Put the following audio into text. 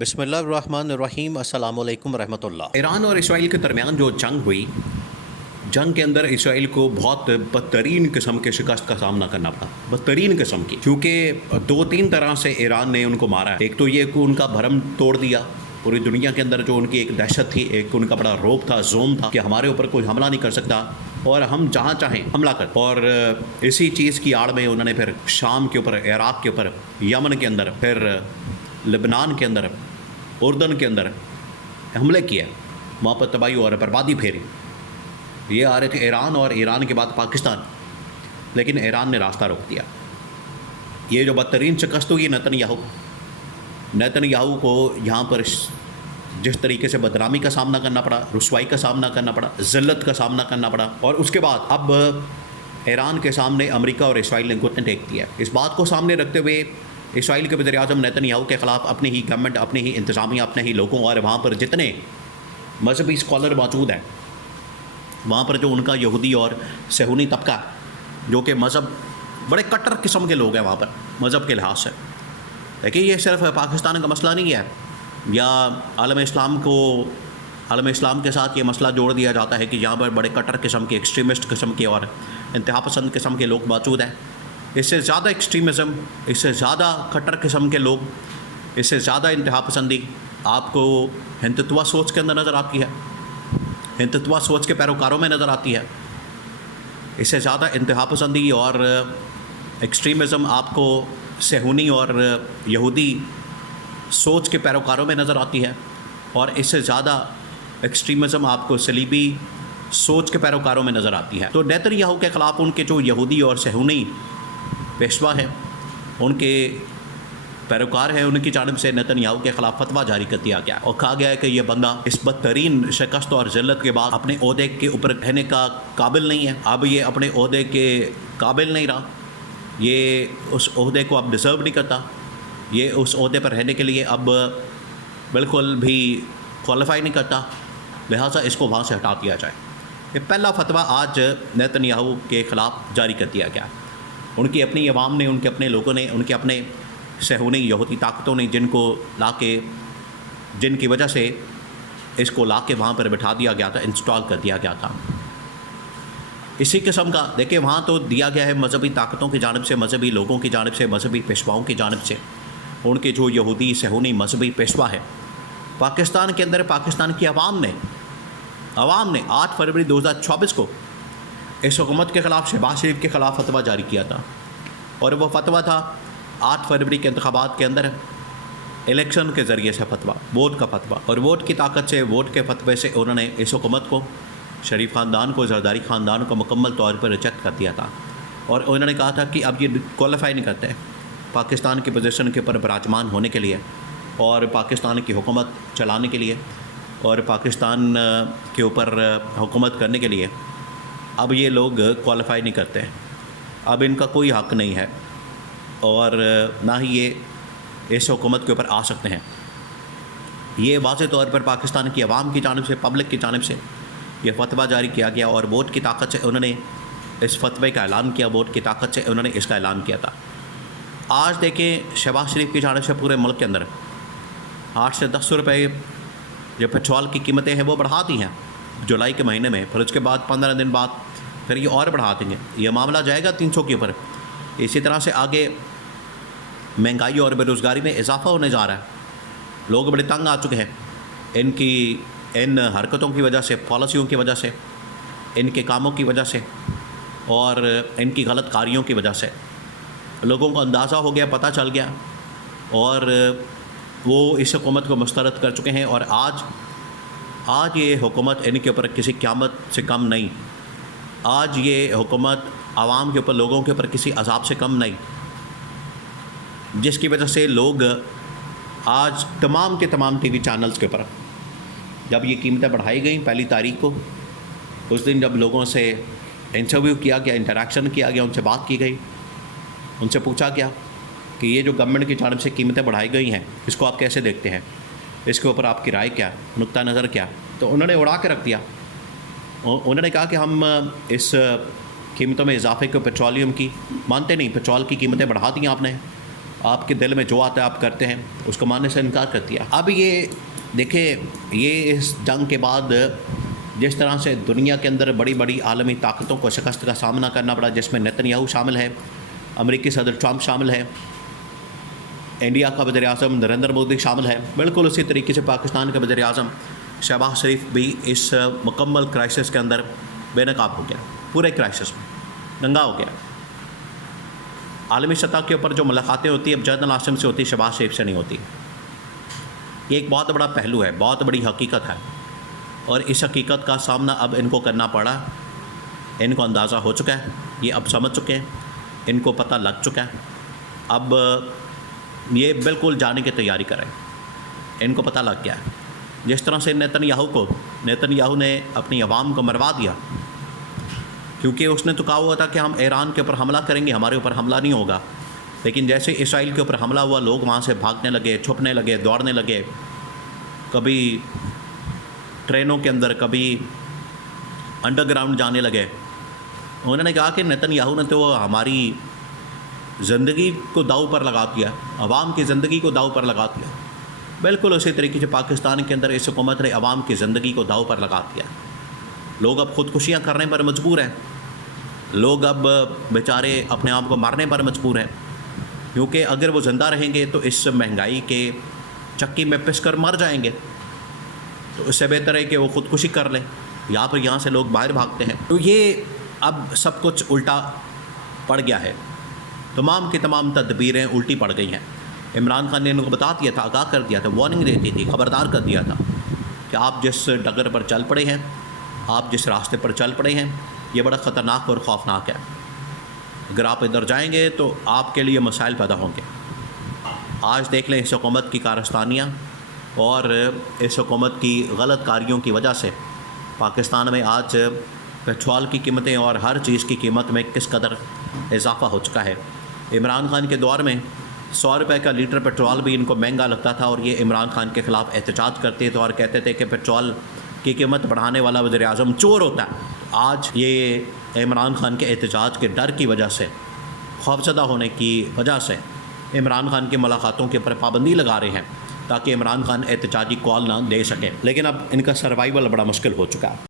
بسم اللہ الرحمن الرحیم، السلام علیکم ورحمۃ اللہ۔ ایران اور اسرائیل کے درمیان جو جنگ ہوئی، جنگ کے اندر اسرائیل کو بہت بدترین قسم کے شکست کا سامنا کرنا پڑا، بدترین قسم کی، کیونکہ دو تین طرح سے ایران نے ان کو مارا ہے۔ ایک تو یہ کہ ان کا بھرم توڑ دیا، پوری دنیا کے اندر جو ان کی ایک دہشت تھی، ایک ان کا بڑا روب تھا، زوم تھا کہ ہمارے اوپر کوئی حملہ نہیں کر سکتا اور ہم جہاں چاہیں حملہ کر۔ اور اسی چیز کی آڑ میں انہوں نے پھر شام کے اوپر، عراق کے اوپر، یمن کے اندر، پھر لبنان کے اندر، اردن کے اندر حملے کیا، وہاں پر تباہی اور بربادی پھیری۔ یہ آ رہے تھے ایران اور ایران کے بعد پاکستان، لیکن ایران نے راستہ روک دیا۔ یہ جو بدترین شکست ہوئی نیتن یاہو کو یہاں پر جس طریقے سے بدنامی کا سامنا کرنا پڑا، رسوائی کا سامنا کرنا پڑا، ذلت کا سامنا کرنا پڑا، اور اس کے بعد اب ایران کے سامنے امریکہ اور اسرائیل نے گھٹنے ٹیک دیا۔ اس بات کو سامنے رکھتے ہوئے اسرائیل کے وزیر اعظم نیتن یاہو کے خلاف اپنی ہی گورنمنٹ، اپنی ہی انتظامیہ، اپنے ہی لوگوں اور وہاں پر جتنے مذہبی اسکالر موجود ہیں، وہاں پر جو ان کا یہودی اور صہیونی طبقہ جو کہ مذہب بڑے کٹر قسم کے لوگ ہیں وہاں پر مذہب کے لحاظ سے، لیکن یہ صرف پاکستان کا مسئلہ نہیں ہے یا عالم اسلام کے ساتھ یہ مسئلہ جوڑ دیا جاتا ہے کہ یہاں پر بڑے کٹر قسم کے، ایکسٹریمسٹ قسم کے اور انتہا پسند قسم کے لوگ موجود ہیں۔ اس سے زیادہ ایکسٹریمزم، اس سے زیادہ کٹر قسم کے لوگ، اس سے زیادہ انتہا پسندی آپ کو ہندتوا سوچ کے اندر نظر آتی ہے، ہندتوا سوچ کے پیروکاروں میں نظر آتی ہے۔ اس سے زیادہ انتہا پسندی اور ایکسٹریمزم آپ کو صہیونی اور یہودی سوچ کے پیروکاروں میں نظر آتی ہے، اور اس سے زیادہ ایکسٹریمزم آپ کو صلیبی سوچ کے پیروکاروں میں نظر آتی ہے۔ تو نیتن یاہو کے خلاف ان کے جو یہودی اور صہیونی پیشوا ہیں، ان کے پیروکار ہیں، ان کی جانب سے نیتن یاہو کے خلاف فتویٰ جاری کر دیا گیا اور کہا گیا ہے کہ یہ بندہ اس بدترین شکست اور ذلت کے بعد اپنے عہدے کے اوپر رہنے کا قابل نہیں ہے۔ اب یہ اپنے عہدے کے قابل نہیں رہا، یہ اس عہدے کو اب ڈیزرو نہیں کرتا، یہ اس عہدے پر رہنے کے لیے اب بالکل بھی کوالیفائی نہیں کرتا، لہٰذا اس کو وہاں سے ہٹا دیا جائے۔ یہ پہلا فتویٰ آج نیتن یاہو کے خلاف جاری کر دیا گیا۔ ان کی اپنی عوام نے، ان کے اپنے لوگوں نے، ان کے اپنے صہیونی یہودی طاقتوں نے جن کی وجہ سے اس کو لا کے وہاں پر بٹھا دیا گیا تھا، انسٹال کر دیا گیا تھا۔ اسی قسم کا دیکھیں، وہاں تو دیا گیا ہے مذہبی طاقتوں کی جانب سے، مذہبی لوگوں کی جانب سے، مذہبی پیشواؤں کی جانب سے، ان کے جو یہودی صہیونی مذہبی پیشوا ہے۔ پاکستان کے اندر پاکستان کی عوام نے 8 فروری 2024 کو اس حکومت کے خلاف، شہباز شریف کے خلاف فتویٰ جاری کیا تھا، اور وہ فتویٰ تھا 8 فروری کے انتخابات کے اندر الیکشن کے ذریعے سے فتویٰ، ووٹ کا فتویٰ، اور ووٹ کی طاقت سے، ووٹ کے فتوے سے انہوں نے اس حکومت کو، شریف خاندان کو، زرداری خاندان کو مکمل طور پر ریجیکٹ کر دیا تھا، اور انہوں نے کہا تھا کہ اب یہ کوالیفائی نہیں کرتے پاکستان کی پوزیشن کے اوپر براجمان ہونے کے لیے، اور پاکستان کی حکومت چلانے کے لیے، اور پاکستان کے اوپر حکومت کرنے کے لیے اب یہ لوگ کوالیفائی نہیں کرتے، اب ان کا کوئی حق نہیں ہے، اور نہ ہی یہ اس حکومت کے اوپر آ سکتے ہیں۔ یہ واضح طور پر پاکستان کی عوام کی جانب سے، پبلک کی جانب سے یہ فتویٰ جاری کیا گیا، اور ووٹ کی طاقت سے انہوں نے اس فتوے کا اعلان کیا، ووٹ کی طاقت سے انہوں نے اس کا اعلان کیا تھا۔ آج دیکھیں، شہباز شریف کی جانب سے پورے ملک کے اندر 8 سے 10 روپے جو پیٹرول کی قیمتیں ہیں وہ بڑھا دی ہیں جولائی کے مہینے میں، پھر اس کے بعد 15 دن بعد پھر یہ اور بڑھا دیں گے، یہ معاملہ جائے گا 300 کے اوپر۔ اسی طرح سے آگے مہنگائی اور بے روزگاری میں اضافہ ہونے جا رہا ہے، لوگ بڑے تنگ آ چکے ہیں ان حرکتوں کی وجہ سے، پالیسیوں کی وجہ سے، ان کے کاموں کی وجہ سے، اور ان کی غلط کاریوں کی وجہ سے لوگوں کو اندازہ ہو گیا، پتہ چل گیا، اور وہ اس حکومت کو مسترد کر چکے ہیں، اور آج یہ حکومت ان کے اوپر کسی قیامت سے کم نہیں، آج یہ حکومت عوام کے اوپر، لوگوں کے اوپر کسی عذاب سے کم نہیں، جس کی وجہ سے لوگ آج تمام کے تمام ٹی وی چینلز کے اوپر جب یہ قیمتیں بڑھائی گئیں 1 تاریخ کو، اس دن جب لوگوں سے انٹرویو کیا گیا، انٹریکشن کیا گیا، ان سے بات کی گئی، ان سے پوچھا گیا کہ یہ جو گورنمنٹ کی جانب سے قیمتیں بڑھائی گئی ہیں، اس کو آپ کیسے دیکھتے ہیں، اس کے اوپر آپ کی رائے کیا، نقطہ نظر کیا، تو انہوں نے اڑا کے رکھ دیا۔ انہوں نے کہا کہ ہم اس قیمتوں میں اضافے کو پیٹرولیم کی مانتے نہیں، پیٹرول کی قیمتیں بڑھا دیں آپ نے، آپ کے دل میں جو آتا ہے آپ کرتے ہیں، اس کو ماننے سے انکار کر دیا۔ اب یہ دیکھیں، یہ اس جنگ کے بعد جس طرح سے دنیا کے اندر بڑی بڑی عالمی طاقتوں کو شکست کا سامنا کرنا پڑا، جس میں نیتن یاہو شامل ہے، امریکی صدر ٹرمپ شامل ہے، انڈیا کا وزیر اعظم نریندر مودی شامل ہے، بالکل اسی طریقے سے پاکستان کے وزیر اعظم شہباز شریف بھی اس مکمل کرائسس کے اندر بے نقاب ہو گیا، پورے کرائسس میں ننگا ہو گیا۔ عالمی سطح کے اوپر جو ملاقاتیں ہوتی ہیں اب جنرل عاصم سے ہوتی، شہباز شریف سے نہیں ہوتی۔ یہ ایک بہت بڑا پہلو ہے، بہت بڑی حقیقت ہے، اور اس حقیقت کا سامنا اب ان کو کرنا پڑا۔ ان کو اندازہ ہو چکا ہے، یہ اب سمجھ چکے ہیں، ان کو پتہ لگ چکا ہے، اب یہ بالکل جانے کی تیاری کریں۔ ان کو پتہ لگ گیا ہے، جس طرح سے نیتن یاہو نے اپنی عوام کو مروا دیا، کیونکہ اس نے تو کہا ہوا تھا کہ ہم ایران کے اوپر حملہ کریں گے، ہمارے اوپر حملہ نہیں ہوگا، لیکن جیسے اسرائیل کے اوپر حملہ ہوا، لوگ وہاں سے بھاگنے لگے، چھپنے لگے، دوڑنے لگے، کبھی ٹرینوں کے اندر، کبھی انڈر گراؤنڈ جانے لگے۔ انہوں نے کہا کہ نیتن یاہو نے تو ہماری زندگی کو داؤ پر لگا دیا، عوام کی زندگی کو داؤ پر لگا دیا۔ بالکل اسی طریقے سے پاکستان کے اندر اس حکومت نے عوام کی زندگی کو داؤ پر لگا دیا۔ لوگ اب خودکشیاں کرنے پر مجبور ہیں، لوگ اب بیچارے اپنے آپ کو مارنے پر مجبور ہیں، کیونکہ اگر وہ زندہ رہیں گے تو اس مہنگائی کے چکی میں پس کر مر جائیں گے، تو اس سے بہتر ہے کہ وہ خودکشی کر لیں، یہاں سے لوگ باہر بھاگتے ہیں۔ تو یہ اب سب کچھ الٹا پڑ گیا ہے، تمام کی تمام تدبیریں الٹی پڑ گئی ہیں۔ عمران خان نے ان کو بتا دیا تھا، آگاہ کر دیا تھا، وارننگ دیتی تھی، خبردار کر دیا تھا کہ آپ جس ڈگر پر چل پڑے ہیں، آپ جس راستے پر چل پڑے ہیں، یہ بڑا خطرناک اور خوفناک ہے۔ اگر آپ ادھر جائیں گے تو آپ کے لیے مسائل پیدا ہوں گے۔ آج دیکھ لیں اس حکومت کی کارستانیاں اور اس حکومت کی غلط کاریوں کی وجہ سے پاکستان میں آج پیٹرول کی قیمتیں اور ہر چیز کی قیمت میں کس قدر اضافہ ہو چکا ہے۔ عمران خان کے دور میں 100 روپے کا لیٹر پیٹرول بھی ان کو مہنگا لگتا تھا، اور یہ عمران خان کے خلاف احتجاج کرتے تھے اور کہتے تھے کہ پیٹرول کی قیمت بڑھانے والا وزیر اعظم چور ہوتا ہے۔ آج یہ عمران خان کے احتجاج کے ڈر کی وجہ سے، خوفزدہ ہونے کی وجہ سے عمران خان کی ملاقاتوں کے اوپر پابندی لگا رہے ہیں، تاکہ عمران خان احتجاجی کال نہ دے سکیں، لیکن اب ان کا سروائیول بڑا مشکل ہو چکا ہے۔